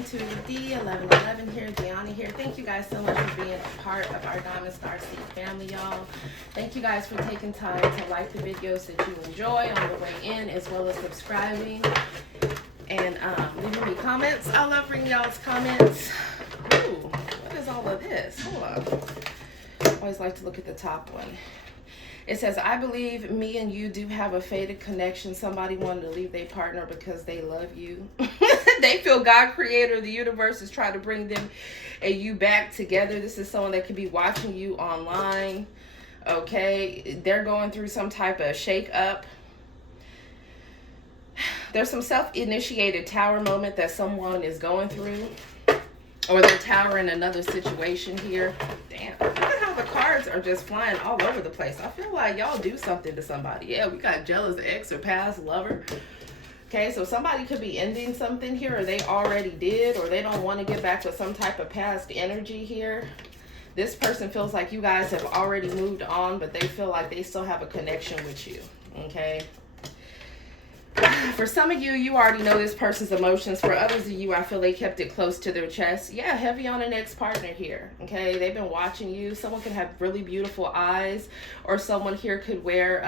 Intuitive D, 1111 here, Dionna here. Thank you guys so much for being a part of our Diamond Star Seed family, y'all. Thank you guys for taking time to like the videos that you enjoy on the way in, as well as subscribing and leaving me comments. I love reading y'all's comments. Ooh, what is all of this? Hold on. I always like to look at the top one. It says, I believe me and you do have a fated connection. Somebody wanted to leave their partner because they love you. They feel God, creator of the universe, is trying to bring them and you back together. This is someone that could be watching you online. Okay. They're going through some type of shake-up. There's some self-initiated tower moment that someone is going through. Or they're towering another situation here. Damn. Look at how the cards are just flying all over the place. I feel like y'all do something to somebody. Yeah, we got jealous ex or past lover. Okay, so somebody could be ending something here, or they already did, or they don't want to get back with some type of past energy here. This person feels like you guys have already moved on, but they feel like they still have a connection with you. Okay. For some of you, you already know this person's emotions. For others of you, I feel they kept it close to their chest. Yeah, heavy on an ex-partner here. Okay, they've been watching you. Someone could have really beautiful eyes, or someone here could wear,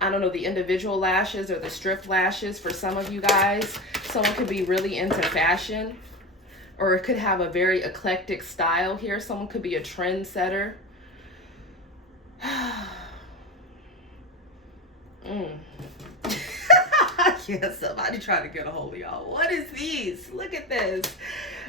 I don't know, the individual lashes or the strip lashes. For some of you guys, someone could be really into fashion, or it could have a very eclectic style here. Someone could be a trendsetter. Yeah, somebody trying to get a hold of y'all. What is these? Look at this.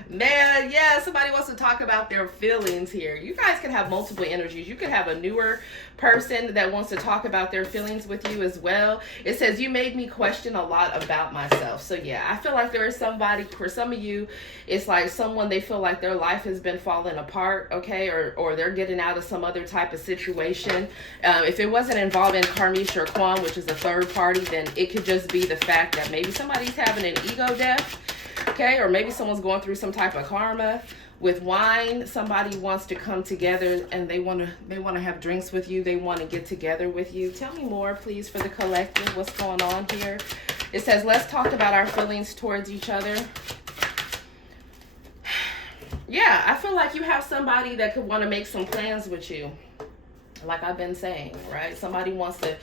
Man, yeah, somebody wants to talk about their feelings here. You guys can have multiple energies. You could have a newer person that wants to talk about their feelings with you as well. It says, you made me question a lot about myself. So yeah, I feel like there is somebody, for some of you, it's like someone, they feel like their life has been falling apart, okay? Or they're getting out of some other type of situation. If it wasn't involving Karmish or Kwan, which is a third party, then it could just be the fact that maybe somebody's having an ego death. Okay, or maybe someone's going through some type of karma. With wine, somebody wants to come together and they want to have drinks with you. They want to get together with you. Tell me more, please, for the collective. What's going on here? It says, let's talk about our feelings towards each other. Yeah, I feel like you have somebody that could want to make some plans with you. Like I've been saying, right? Somebody wants to...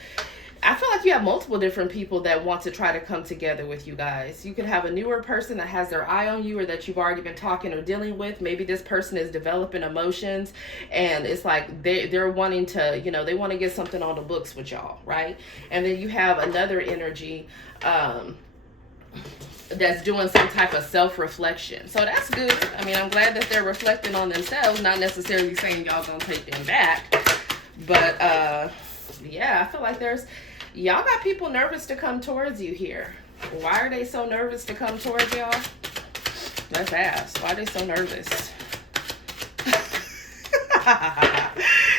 I feel like you have multiple different people that want to try to come together with you guys. You could have a newer person that has their eye on you, or that you've already been talking or dealing with. Maybe this person is developing emotions, and it's like they're wanting to, you know, they want to get something on the books with y'all, right? And then you have another energy that's doing some type of self-reflection. So that's good. I mean, I'm glad that they're reflecting on themselves, not necessarily saying y'all gonna take them back. But yeah, I feel like y'all got people nervous to come towards you here. Why are they so nervous to come towards y'all? Let's ask. Why are they so nervous?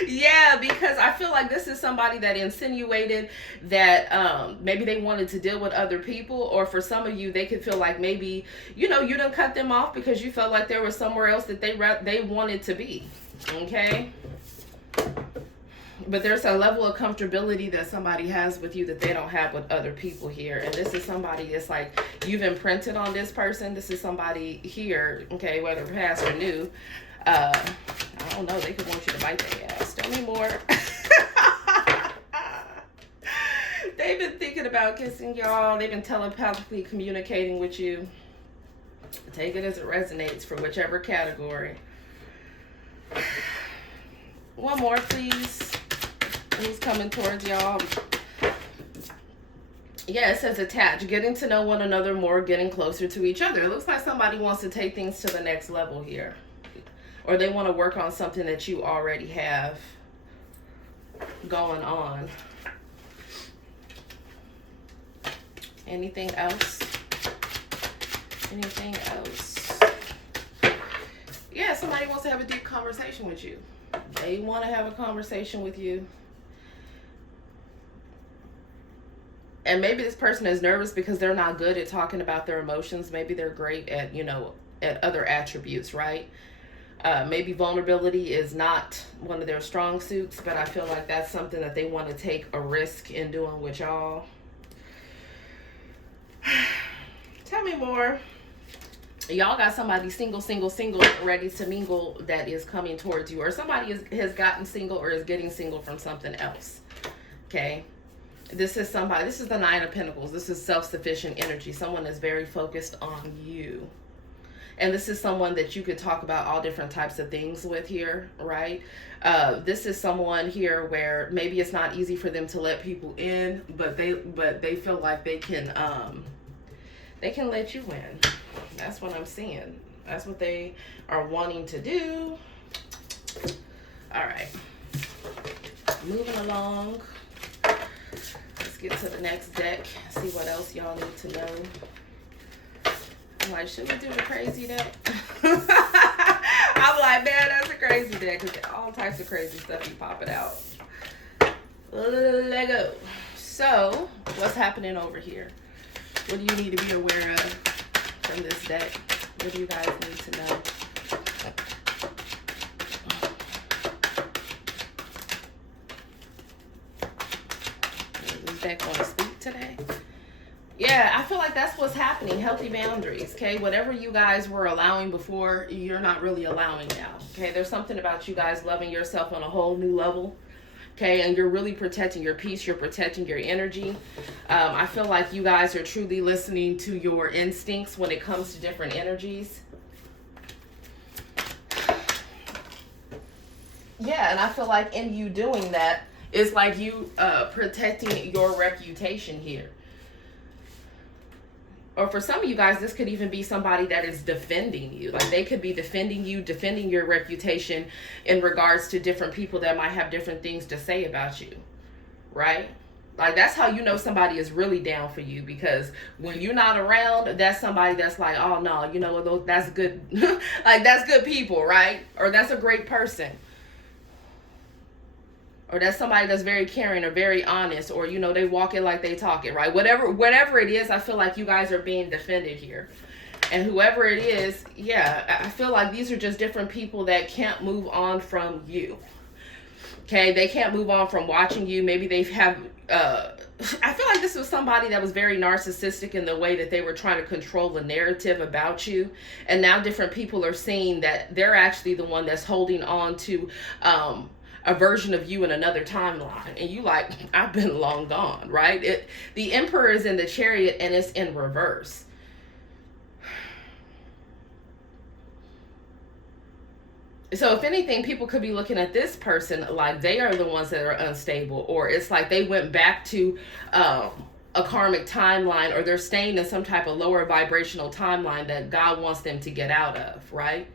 Yeah, because I feel like this is somebody that insinuated that maybe they wanted to deal with other people, or for some of you, they could feel like maybe, you know, you done cut them off because you felt like there was somewhere else that they wanted to be. Okay? But there's a level of comfortability that somebody has with you that they don't have with other people here. And this is somebody that's like, you've imprinted on this person. This is somebody here, okay, whether past or new. I don't know. They could want you to bite their ass. Tell me more. They've been thinking about kissing y'all. They've been telepathically communicating with you. Take it as it resonates for whichever category. One more, please. Who's coming towards y'all? Yeah, it says attach. Getting to know one another more, getting closer to each other. It looks like somebody wants to take things to the next level here. Or they want to work on something that you already have going on. Anything else? Anything else? Yeah, somebody wants to have a deep conversation with you. They want to have a conversation with you. And maybe this person is nervous because they're not good at talking about their emotions. Maybe they're great at, you know, at other attributes, right? Maybe vulnerability is not one of their strong suits, but I feel like that's something that they want to take a risk in doing with y'all. Tell me more. Y'all got somebody single, ready to mingle that is coming towards you, or somebody has gotten single or is getting single from something else. Okay. This is somebody, this is the Nine of Pentacles. This is self-sufficient energy. Someone that's very focused on you. And this is someone that you could talk about all different types of things with here, right? This is someone here where maybe it's not easy for them to let people in, but they feel like they can let you in. That's what I'm seeing. That's what they are wanting to do. All right. Moving along. Let's get to the next deck. See what else y'all need to know. I'm like, should we do the crazy deck? I'm like, man, that's a crazy deck. Because all types of crazy stuff be popping out. Let go. So, what's happening over here? What do you need to be aware of from this deck? What do you guys need to know? Does this deck want to speak today? Yeah, I feel like that's what's happening. Healthy boundaries, okay? Whatever you guys were allowing before, you're not really allowing now, okay? There's something about you guys loving yourself on a whole new level. Okay, and you're really protecting your peace. You're protecting your energy. I feel like you guys are truly listening to your instincts when it comes to different energies. Yeah, and I feel like in you doing that, it's like you protecting your reputation here. Or for some of you guys, this could even be somebody that is defending you. Like they could be defending you, defending your reputation in regards to different people that might have different things to say about you. Right? Like that's how you know somebody is really down for you, because when you're not around, that's somebody that's like, oh no, you know, that's good. Like that's good people, right? Or that's a great person. Or that's somebody that's very caring or very honest, or, you know, they walk it like they talk it, right? Whatever it is, I feel like you guys are being defended here. And whoever it is, yeah, I feel like these are just different people that can't move on from you. Okay, they can't move on from watching you. Maybe they have, I feel like this was somebody that was very narcissistic in the way that they were trying to control the narrative about you. And now different people are seeing that they're actually the one that's holding on to, a version of you in another timeline, and you like, I've been long gone, right? The Emperor is in the Chariot and it's in reverse. So if anything, people could be looking at this person like they are the ones that are unstable, or it's like they went back to a karmic timeline, or they're staying in some type of lower vibrational timeline that God wants them to get out of, right?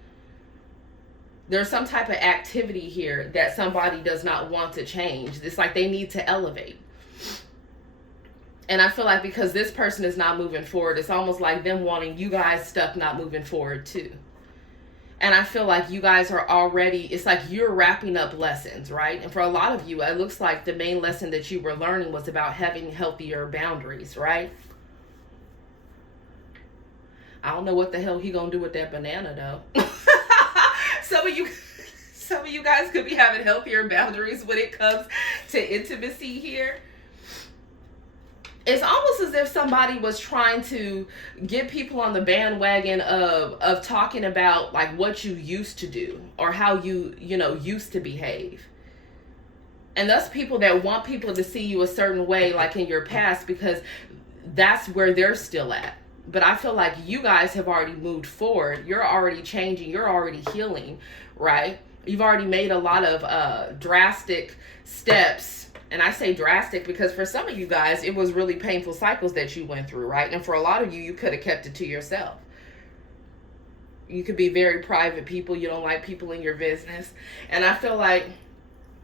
There's some type of activity here that somebody does not want to change. It's like they need to elevate. And I feel like because this person is not moving forward, it's almost like them wanting you guys stuck not moving forward too. And I feel like you guys are already, it's like you're wrapping up lessons, right? And for a lot of you, it looks like the main lesson that you were learning was about having healthier boundaries, right? I don't know what the hell he gonna do with that banana though. Some of you guys could be having healthier boundaries when it comes to intimacy here. It's almost as if somebody was trying to get people on the bandwagon of talking about like what you used to do or how you used to behave. And that's people that want people to see you a certain way, like in your past, because that's where they're still at. But I feel like you guys have already moved forward. You're already changing. You're already healing, right? You've already made a lot of drastic steps. And I say drastic because for some of you guys, it was really painful cycles that you went through, right? And for a lot of you, you could have kept it to yourself. You could be very private people. You don't like people in your business. And I feel like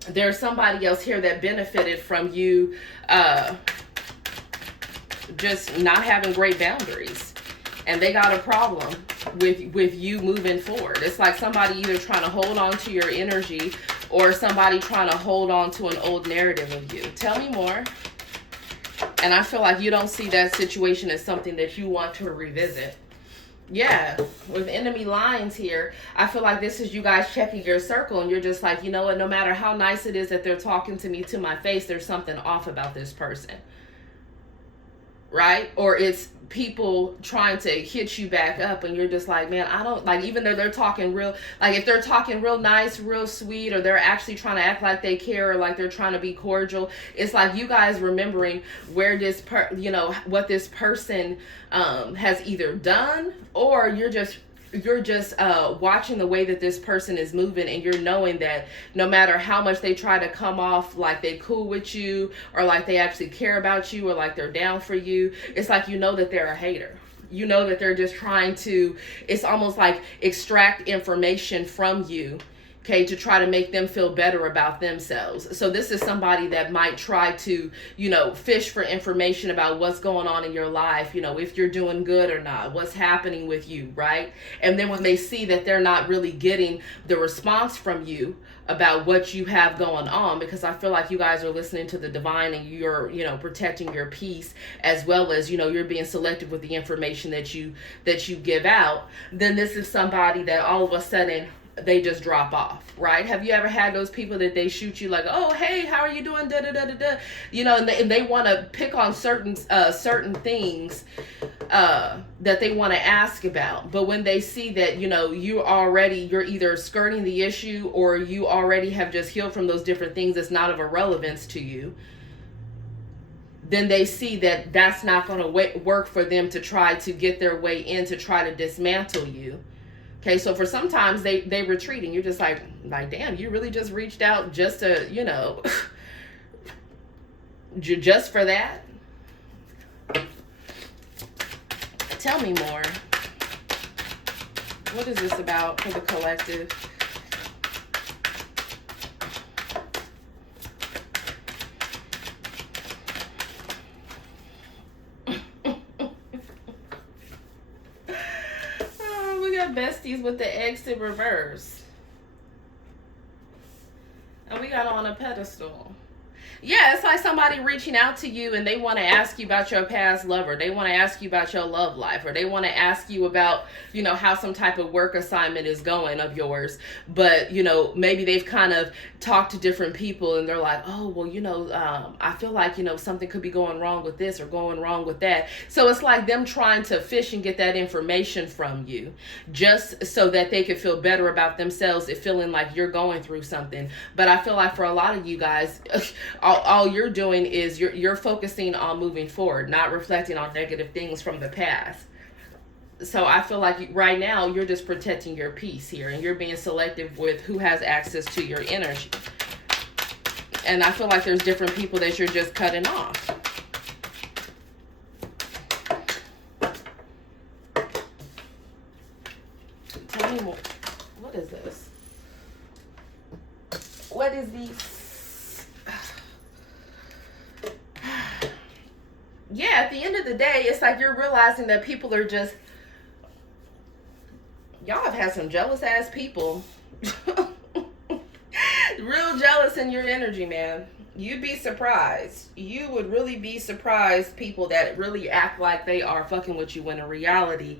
there's somebody else here that benefited from you just not having great boundaries, and they got a problem with you moving forward. It's like somebody either trying to hold on to your energy or somebody trying to hold on to an old narrative of you. Tell me more. And I feel like you don't see that situation as something that you want to revisit. Yeah, with enemy lines here, I feel like this is you guys checking your circle, and you're just like, you know what, no matter how nice it is that they're talking to me to my face, there's something off about this person. right? Or it's people trying to hit you back up, and you're just like, man, I don't like, even though they're talking real, like if they're talking real nice, real sweet, or they're actually trying to act like they care, or like they're trying to be cordial, it's like you guys remembering where this what this person has either done, or you're just watching the way that this person is moving, and you're knowing that no matter how much they try to come off like they cool with you, or like they actually care about you, or like they're down for you, it's like you know that they're a hater. You know that they're just trying to, it's almost like extract information from you, okay, to try to make them feel better about themselves. So this is somebody that might try to, fish for information about what's going on in your life, if you're doing good or not, what's happening with you, right? And then when they see that they're not really getting the response from you about what you have going on, because I feel like you guys are listening to the divine, and you're, protecting your peace, as well as, you're being selective with the information that you give out, then this is somebody that all of a sudden they just drop off, right? Have you ever had those people that they shoot you like, oh, hey, how are you doing? Da da da da da. And they want to pick on certain things that they want to ask about. But when they see that, you're either skirting the issue, or you already have just healed from those different things that's not of a relevance to you, then they see that that's not going to work for them to try to get their way in, to try to dismantle you. Okay, so for sometimes they retreat, and you're just like, damn, you really just reached out just to, just for that? Tell me more. What is this about for the collective? Besties with the exit reverse, and we got on a pedestal. Yeah, it's like somebody reaching out to you, and they want to ask you about your past lover. They want to ask you about your love life, or they want to ask you about, how some type of work assignment is going of yours. But, maybe they've kind of talked to different people, and they're like, oh, well, I feel like, something could be going wrong with this or going wrong with that. So it's like them trying to fish and get that information from you, just so that they could feel better about themselves, if feeling like you're going through something. But I feel like for a lot of you guys, all you're doing is you're focusing on moving forward, not reflecting on negative things from the past. So I feel like right now you're just protecting your peace here, and you're being selective with who has access to your energy. And I feel like there's different people that you're just cutting off. Tell me more. What is this? What is these? Yeah, at the end of the day, it's like you're realizing that people are just, y'all have had some jealous ass people. Real jealous in your energy, man. You'd be surprised. You would really be surprised, people that really act like they are fucking with you, when in reality,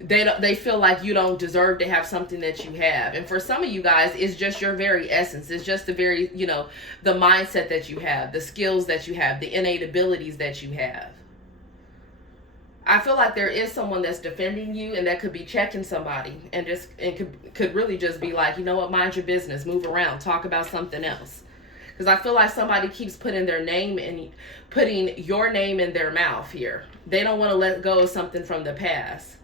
they feel like you don't deserve to have something that you have. And for some of you guys, it's just your very essence. It's just the very, the mindset that you have, the skills that you have, the innate abilities that you have. I feel like there is someone that's defending you, and that could be checking somebody, and could really just be like, you know what, mind your business, move around, talk about something else. Because I feel like somebody keeps putting your name in their mouth here. They don't want to let go of something from the past.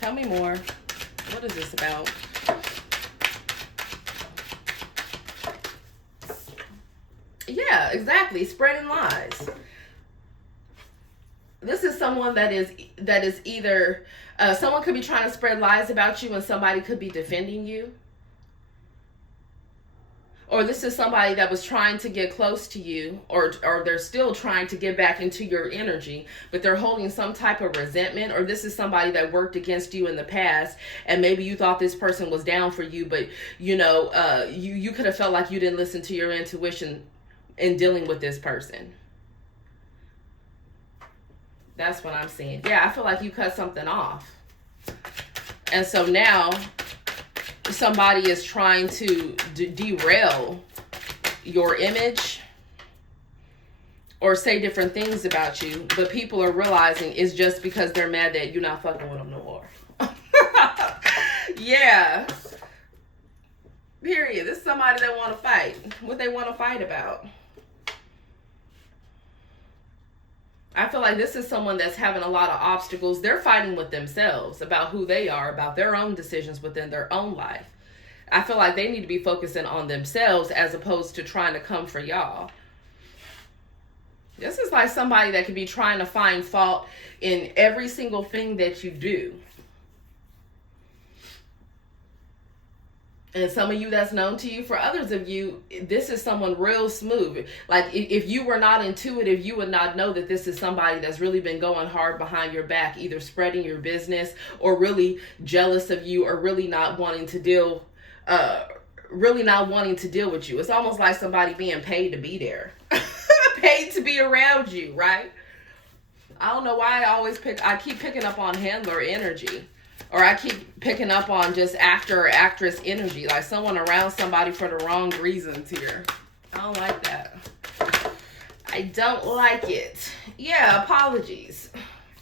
Tell me more. What is this about? Yeah, exactly. Spreading lies. This is someone that is either someone could be trying to spread lies about you, and somebody could be defending you. Or this is somebody that was trying to get close to you, or they're still trying to get back into your energy, but they're holding some type of resentment. Or this is somebody that worked against you in the past, and maybe you thought this person was down for you, but you could have felt like you didn't listen to your intuition in dealing with this person. That's what I'm seeing. Yeah, I feel like you cut something off. And so now somebody is trying to derail your image or say different things about you, but people are realizing it's just because they're mad that you're not fucking with them no more. Yeah. Period. This is somebody that want to fight. What they want to fight about. I feel like this is someone that's having a lot of obstacles. They're fighting with themselves about who they are, about their own decisions within their own life. I feel like they need to be focusing on themselves as opposed to trying to come for y'all. This is like somebody that could be trying to find fault in every single thing that you do. And some of you that's known to you. For others of you, this is someone real smooth. Like if you were not intuitive, you would not know that this is somebody that's really been going hard behind your back, either spreading your business or really jealous of you or really not wanting to deal with you. It's almost like somebody being paid to be there. Paid to be around you, right? I don't know why I keep picking up on handler energy. Or I keep picking up on just actor or actress energy. Like someone around somebody for the wrong reasons here. I don't like that. I don't like it. Yeah, apologies.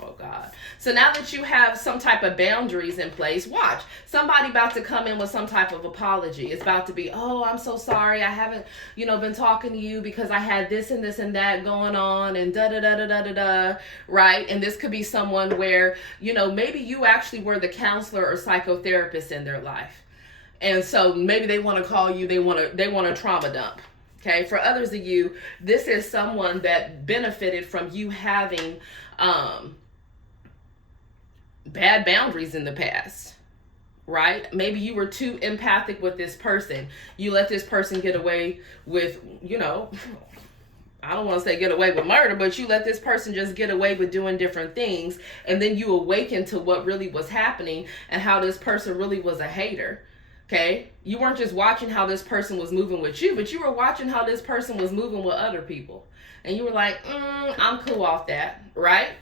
Oh, God. So now that you have some type of boundaries in place, watch. Somebody about to come in with some type of apology. It's about to be, oh, I'm so sorry. I haven't, been talking to you because I had this and this and that going on and da-da-da-da-da-da-da, right? And this could be someone where, maybe you actually were the counselor or psychotherapist in their life. And so maybe they want to call you, they want to trauma dump. Okay, for others of you, this is someone that benefited from you having bad boundaries in the past, right? Maybe you were too empathic with this person. You let this person get away with, I don't want to say get away with murder, but you let this person just get away with doing different things. And then you awaken to what really was happening and how this person really was a hater. Okay? You weren't just watching how this person was moving with you, but you were watching how this person was moving with other people. And you were like, I'm cool off that, right?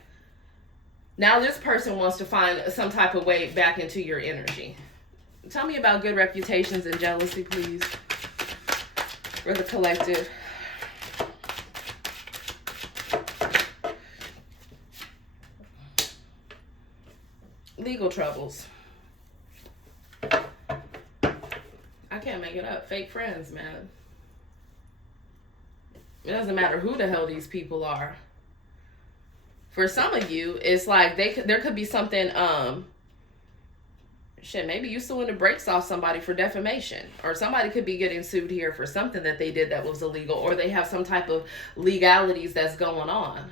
Now this person wants to find some type of way back into your energy. Tell me about good reputations and jealousy, please. For the collective. Legal troubles. I can't make it up. Fake friends, man. It doesn't matter who the hell these people are. For some of you, it's like there could be something, maybe you suing the brakes off somebody for defamation. Or somebody could be getting sued here for something that they did that was illegal. Or they have some type of legalities that's going on.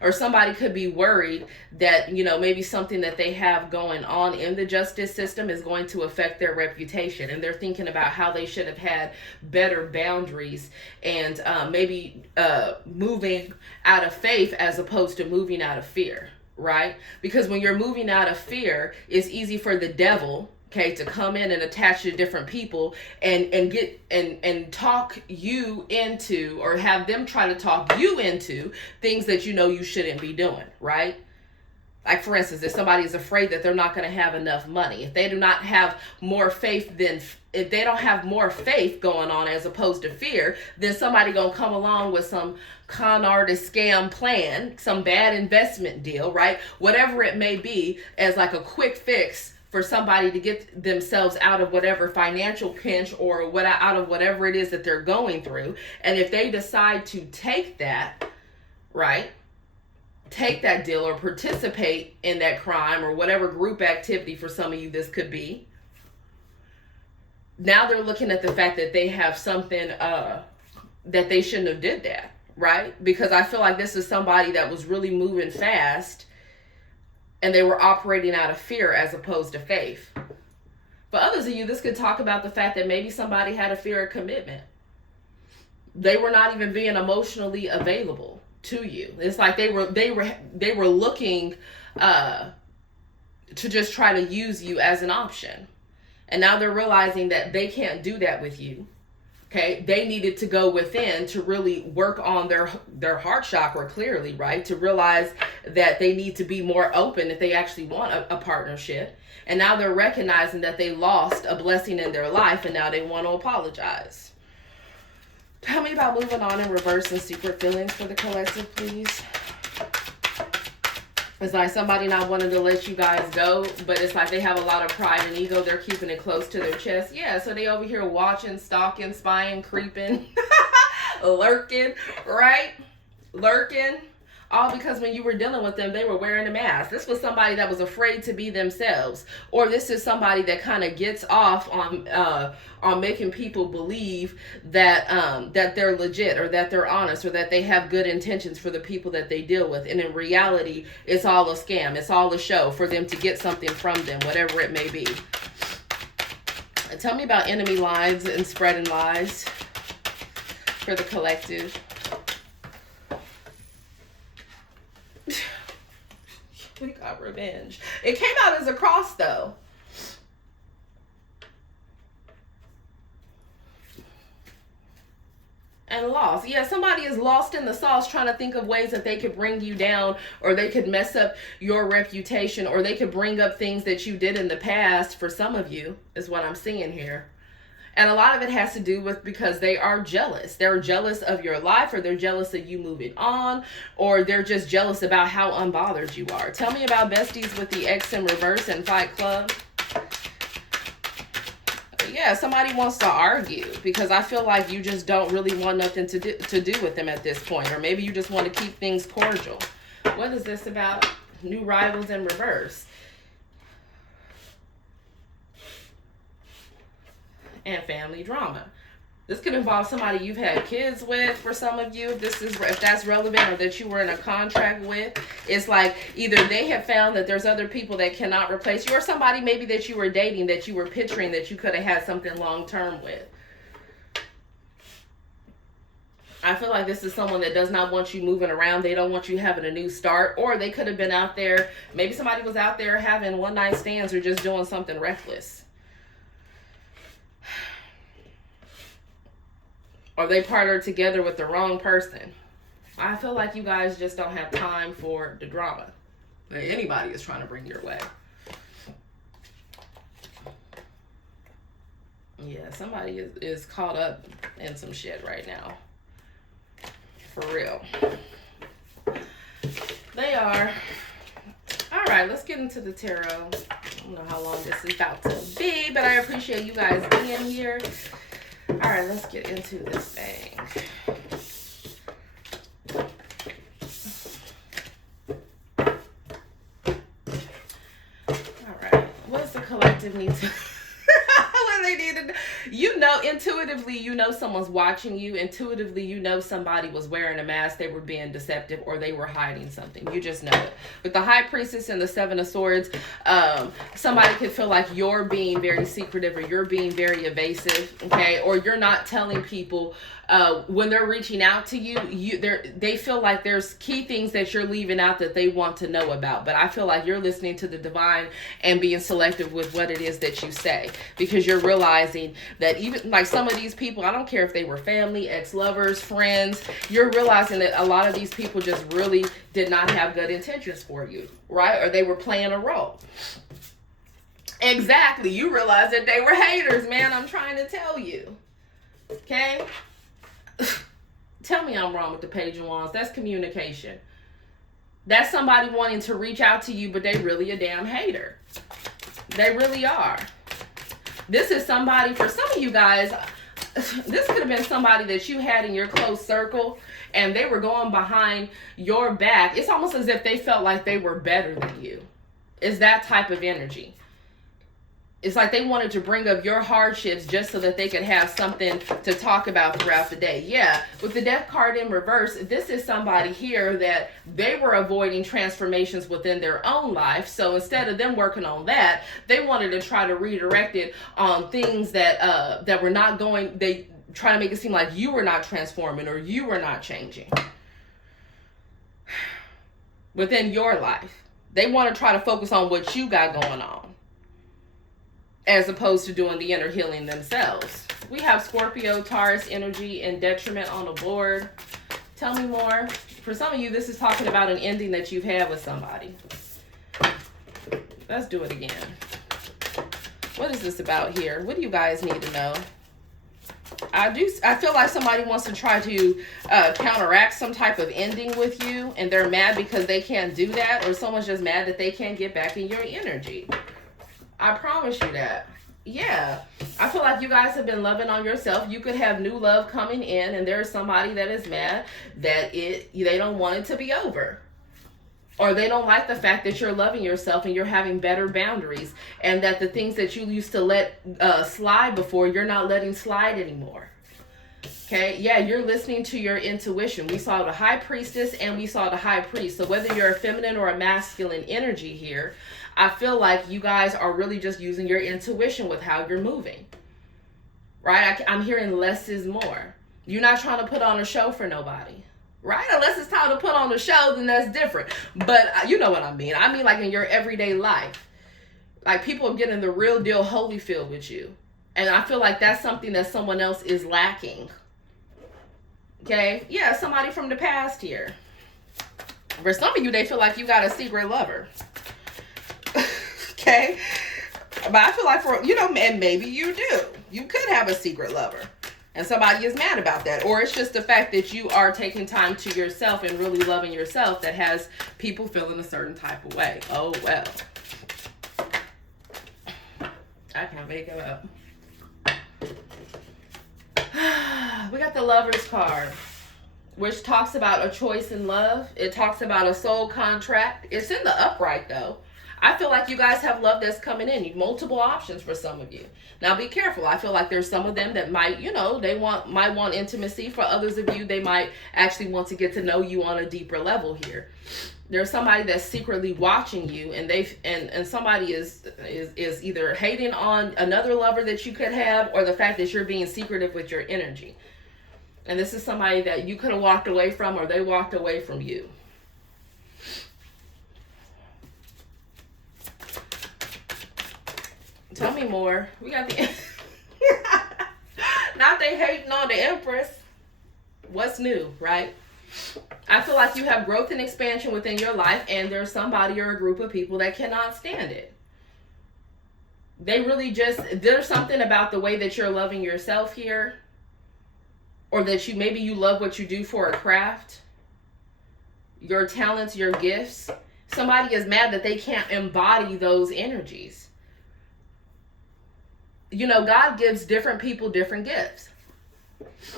Or somebody could be worried that, maybe something that they have going on in the justice system is going to affect their reputation. And they're thinking about how they should have had better boundaries and maybe moving out of faith as opposed to moving out of fear, right? Because when you're moving out of fear, it's easy for the devil, to come in and attach to different people and get and talk you into, or have them try to talk you into things that you shouldn't be doing, right? Like, for instance, if somebody is afraid that they're not going to have enough money, if they do not have more faith if they don't have more faith going on as opposed to fear, then somebody going to come along with some con artist scam plan, some bad investment deal, right? Whatever it may be, as like a quick fix for somebody to get themselves out of whatever financial pinch or out of whatever it is that they're going through. And if they decide to take that, right, take that deal or participate in that crime or whatever group activity for some of you this could be, now they're looking at the fact that they have something that they shouldn't have did that, right? Because I feel like this is somebody that was really moving fast and they were operating out of fear as opposed to faith. For others of you, this could talk about the fact that maybe somebody had a fear of commitment. They were not even being emotionally available to you. It's like they were looking to just try to use you as an option. And now they're realizing that they can't do that with you. Okay, they needed to go within to really work on their heart chakra clearly, right? To realize that they need to be more open if they actually want a partnership. And now they're recognizing that they lost a blessing in their life and now they want to apologize. Tell me about moving on in reverse and secret feelings for the collective, please. It's like somebody not wanting to let you guys go, but it's like they have a lot of pride and ego. They're keeping it close to their chest. Yeah, so they over here watching, stalking, spying, creeping, lurking, right? Lurking. All because when you were dealing with them, they were wearing a mask. This was somebody that was afraid to be themselves. Or this is somebody that kind of gets off on making people believe that that they're legit, or that they're honest, or that they have good intentions for the people that they deal with. And in reality, it's all a scam. It's all a show for them to get something from them, whatever it may be. Tell me about enemy lines and spreading lies for the collective. We got revenge. It came out as a cross, though. And loss. Yeah, somebody is lost in the sauce trying to think of ways that they could bring you down, or they could mess up your reputation, or they could bring up things that you did in the past. For some of you, is what I'm seeing here. And a lot of it has to do with because they are jealous. They're jealous of your life, or they're jealous of you moving on, or they're just jealous about how unbothered you are. Tell me about besties with the X in reverse and Fight Club. Yeah, somebody wants to argue because I feel like you just don't really want nothing to do with them at this point. Or maybe you just want to keep things cordial. What is this about? New rivals in reverse. And family drama. This could involve somebody you've had kids with for some of you. If that's relevant, or that you were in a contract with. It's like either they have found that there's other people that cannot replace you, or somebody maybe that you were dating that you were picturing that you could have had something long term with. I feel like this is someone that does not want you moving around. They don't want you having a new start. Or they could have been out there. Maybe somebody was out there having one night stands or just doing something reckless. Or they partnered together with the wrong person. I feel like you guys just don't have time for the drama that anybody is trying to bring your way. Yeah, somebody is caught up in some shit right now. For real. They are. All right, let's get into the tarot. I don't know how long this is about to be, but I appreciate you guys being here. All right, let's get into this thing. All right, what does the collective need to... What they needed, you know, intuitively, you know someone's watching you. Intuitively, you know somebody was wearing a mask, they were being deceptive, or they were hiding something. You just know it. With the High Priestess and the Seven of Swords, somebody could feel like you're being very secretive, or you're being very evasive, okay? Or you're not telling people when they're reaching out to you, they feel like there's key things that you're leaving out that they want to know about. But I feel like you're listening to the divine and being selective with what it is that you say, because you're realizing that even like some of these people, I don't care if they were family, ex-lovers, friends, you're realizing that a lot of these people just really did not have good intentions for you, right? Or they were playing a role. Exactly. You realize that they were haters, man. I'm trying to tell you. Okay? Tell me I'm wrong with the Page of Wands. That's communication. That's somebody wanting to reach out to you, but they really a damn hater. They really are. This is somebody, for some of you guys, this could have been somebody that you had in your close circle, and they were going behind your back. It's almost as if they felt like they were better than you. It's that type of energy. It's like they wanted to bring up your hardships just so that they could have something to talk about throughout the day. Yeah, with the Death card in reverse, this is somebody here that they were avoiding transformations within their own life. So instead of them working on that, they wanted to try to redirect it on things that were not going. They try to make it seem like you were not transforming or you were not changing within your life. They want to try to focus on what you got going on, as opposed to doing the inner healing themselves. We have Scorpio, Taurus energy, and detriment on the board. Tell me more. For some of you, this is talking about an ending that you've had with somebody. Let's do it again. What is this about here? What do you guys need to know? I feel like somebody wants to try to counteract some type of ending with you, and they're mad because they can't do that, or someone's just mad that they can't get back in your energy. I promise you that. Yeah. I feel like you guys have been loving on yourself. You could have new love coming in, and there's somebody that is mad that they don't want it to be over. Or they don't like the fact that you're loving yourself and you're having better boundaries, and that the things that you used to let slide before, you're not letting slide anymore. Okay, yeah, you're listening to your intuition. We saw the high priestess and we saw the high priest. So whether you're a feminine or a masculine energy here, I feel like you guys are really just using your intuition with how you're moving. Right? I'm hearing less is more. You're not trying to put on a show for nobody. Right? Unless it's time to put on a show, then that's different. But you know what I mean. I mean like in your everyday life. Like people are getting the real deal Holyfield with you. And I feel like that's something that someone else is lacking. Okay? Yeah, somebody from the past here. For some of you, they feel like you got a secret lover. Okay? But I feel like and maybe you do. You could have a secret lover. And somebody is mad about that. Or it's just the fact that you are taking time to yourself and really loving yourself that has people feeling a certain type of way. Oh, well. I can't make it up. We got the Lover's card, which talks about a choice in love. It talks about a soul contract. It's in the upright, though. I feel like you guys have love that's coming in. Multiple options for some of you. Now be careful. I feel like there's some of them that might, might want intimacy. For others of you, they might actually want to get to know you on a deeper level here. There's somebody that's secretly watching you, and and somebody is either hating on another lover that you could have, or the fact that you're being secretive with your energy. And this is somebody that you could have walked away from, or they walked away from you. Tell me more. We got the not they hating on the Empress. What's new, right? I feel like you have growth and expansion within your life, and there's somebody or a group of people that cannot stand it. They really there's something about the way that you're loving yourself here, or that maybe you love what you do for a craft, your talents, your gifts. Somebody is mad that they can't embody those energies. God gives different people different gifts.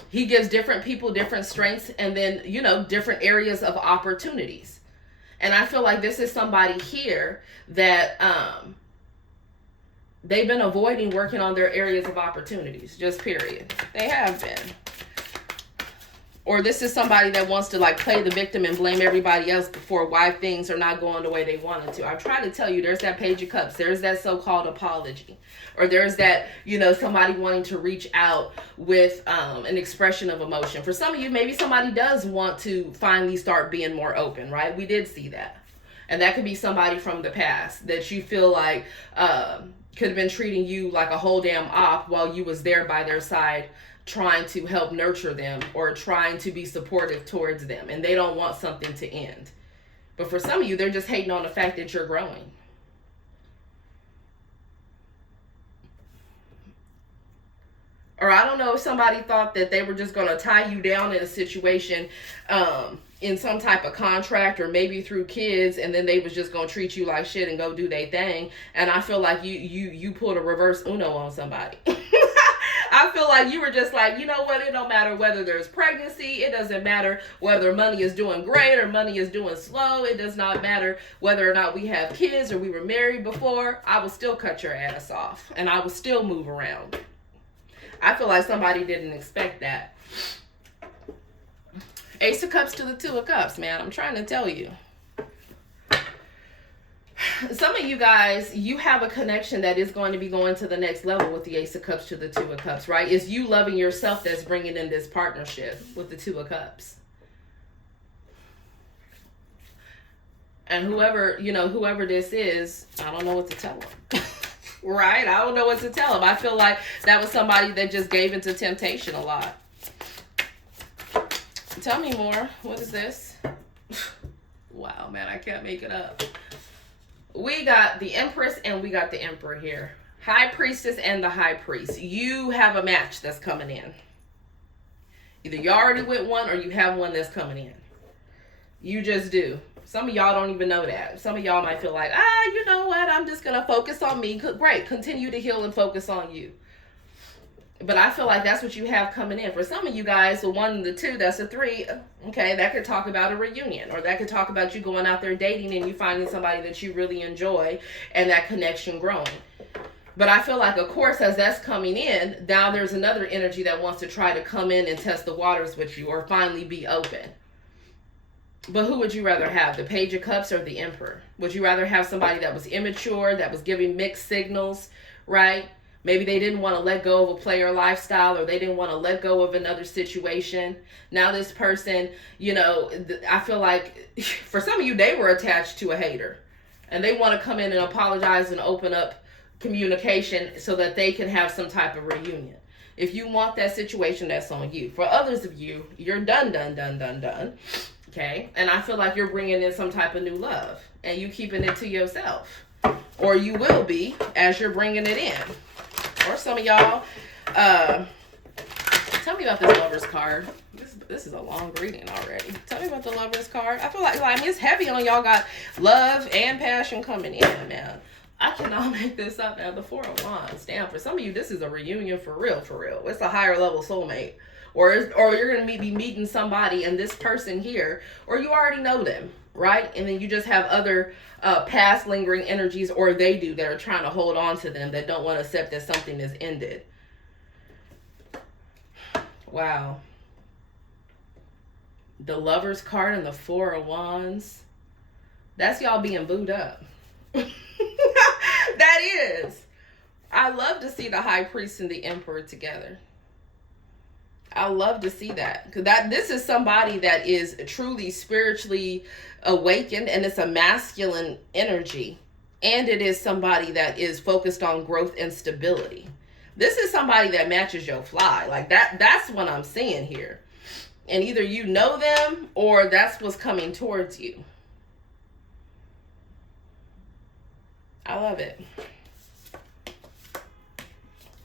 He gives different people different strengths, and then, different areas of opportunities. And I feel like this is somebody here that they've been avoiding working on their areas of opportunities, just period. They have been. Or this is somebody that wants to play the victim and blame everybody else for why things are not going the way they wanted to. I'm trying to tell you, there's that Page of Cups. There's that so-called apology. Or there's that, somebody wanting to reach out with an expression of emotion. For some of you, maybe somebody does want to finally start being more open, right? We did see that. And that could be somebody from the past that you feel like could have been treating you like a whole damn op while you was there by their side, trying to help nurture them or trying to be supportive towards them, and they don't want something to end. But for some of you, they're just hating on the fact that you're growing. Or I don't know if somebody thought that they were just going to tie you down in a situation in some type of contract, or maybe through kids, and then they was just going to treat you like shit and go do their thing. And I feel like you pulled a reverse Uno on somebody. I feel like you were just like, you know what, it don't matter whether there's pregnancy, it doesn't matter whether money is doing great or money is doing slow, it does not matter whether or not we have kids or we were married before, I will still cut your ass off, and I will still move around. I feel like somebody didn't expect that. Ace of Cups to the Two of Cups, man, I'm trying to tell you. Some of you guys, you have a connection that is going to be going to the next level with the Ace of Cups to the Two of Cups, right? It's you loving yourself that's bringing in this partnership with the Two of Cups. And whoever this is, I don't know what to tell them. Right? I don't know what to tell them. I feel like that was somebody that just gave into temptation a lot. Tell me more. What is this? Wow, man, I can't make it up. We got the Empress and we got the Emperor here. High Priestess and the High Priest. You have a match that's coming in. Either you already with one or you have one that's coming in. You just do. Some of y'all don't even know that. Some of y'all might feel like, you know what? I'm just going to focus on me. Great. Continue to heal and focus on you. But I feel like that's what you have coming in. For some of you guys, the 1 and the 2, that's a 3. Okay, that could talk about a reunion. Or that could talk about you going out there dating and you finding somebody that you really enjoy and that connection growing. But I feel like, of course, as that's coming in, now there's another energy that wants to try to come in and test the waters with you or finally be open. But who would you rather have, the Page of Cups or the Emperor? Would you rather have somebody that was immature, that was giving mixed signals, right? Maybe they didn't want to let go of a player lifestyle, or they didn't want to let go of another situation. Now this person, you know, I feel like for some of you, they were attached to a hater. And they want to come in and apologize and open up communication so that they can have some type of reunion. If you want that situation, that's on you. For others of you, you're done. Okay? And I feel like you're bringing in some type of new love. And you keeping it to yourself. Or you will be as you're bringing it in. Or some of y'all, tell me about this Lover's card. This is a long reading already. Tell me about the Lover's card. I feel like I mean, it's heavy on y'all. Got love and passion coming in, man. I cannot make this up now. The 4 of Wands. Damn, for some of you, this is a reunion for real, for real. It's a higher level soulmate. Or you're going to be meeting somebody and this person here, or you already know them, right? And then you just have other past lingering energies, or they do, that are trying to hold on to them, that don't want to accept that something has ended. Wow. The Lover's card and the 4 of Wands. That's y'all being booed up. That is. I love to see the High Priest and the Emperor together. I love to see that, because this is somebody that is truly spiritually awakened, and it's a masculine energy, and it is somebody that is focused on growth and stability. This is somebody that matches your fly. Like that's what I'm seeing here. And either you know them or that's what's coming towards you. I love it.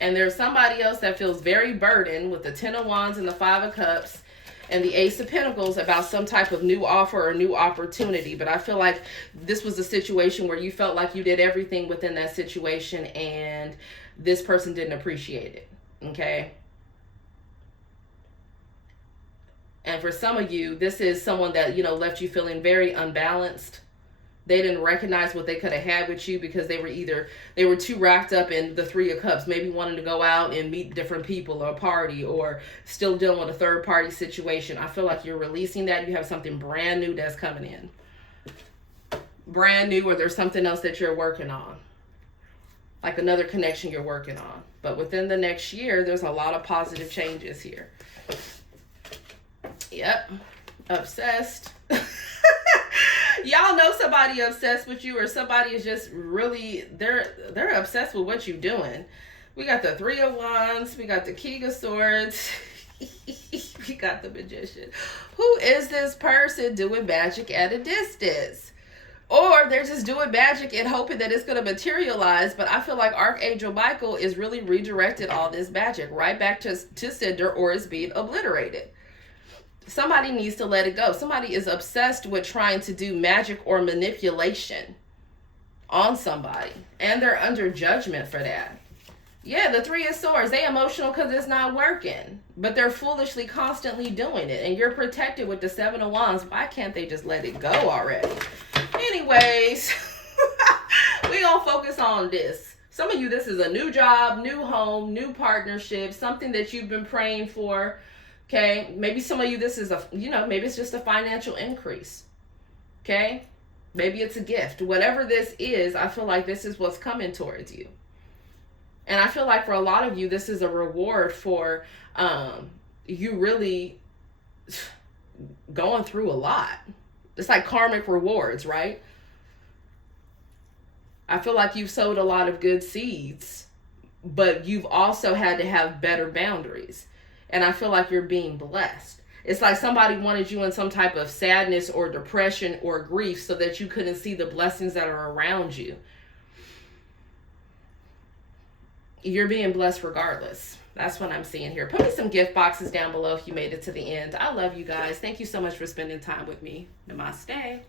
And there's somebody else that feels very burdened with the 10 of Wands and the 5 of Cups and the Ace of Pentacles about some type of new offer or new opportunity. But I feel like this was a situation where you felt like you did everything within that situation and this person didn't appreciate it. Okay? And for some of you, this is someone that, you know, left you feeling very unbalanced. They didn't recognize what they could have had with you because they were too wrapped up in the 3 of Cups, maybe wanting to go out and meet different people or party, or still dealing with a third party situation. I feel like you're releasing that. You have something brand new that's coming in. Brand new, or there's something else that you're working on. Like another connection you're working on. But within the next year, there's a lot of positive changes here. Yep. Obsessed. Y'all know somebody obsessed with you, or somebody is just really, they're obsessed with what you're doing. We got the 3 of Wands. We got the King of Swords. We got the Magician. Who is this person doing magic at a distance? Or they're just doing magic and hoping that it's going to materialize. But I feel like Archangel Michael is really redirecting all this magic right back to sender, or it's being obliterated. Somebody needs to let it go. Somebody is obsessed with trying to do magic or manipulation on somebody. And they're under judgment for that. Yeah, the 3 of Swords, they emotional because it's not working. But they're foolishly constantly doing it. And you're protected with the 7 of Wands. Why can't they just let it go already? Anyways, we gonna focus on this. Some of you, this is a new job, new home, new partnership, something that you've been praying for. Okay, maybe some of you, this is maybe it's just a financial increase. Okay, maybe it's a gift. Whatever this is, I feel like this is what's coming towards you. And I feel like for a lot of you, this is a reward for you really going through a lot. It's like karmic rewards, right? I feel like you've sowed a lot of good seeds, but you've also had to have better boundaries. And I feel like you're being blessed. It's like somebody wanted you in some type of sadness or depression or grief so that you couldn't see the blessings that are around you. You're being blessed regardless. That's what I'm seeing here. Put me some gift boxes down below if you made it to the end. I love you guys. Thank you so much for spending time with me. Namaste.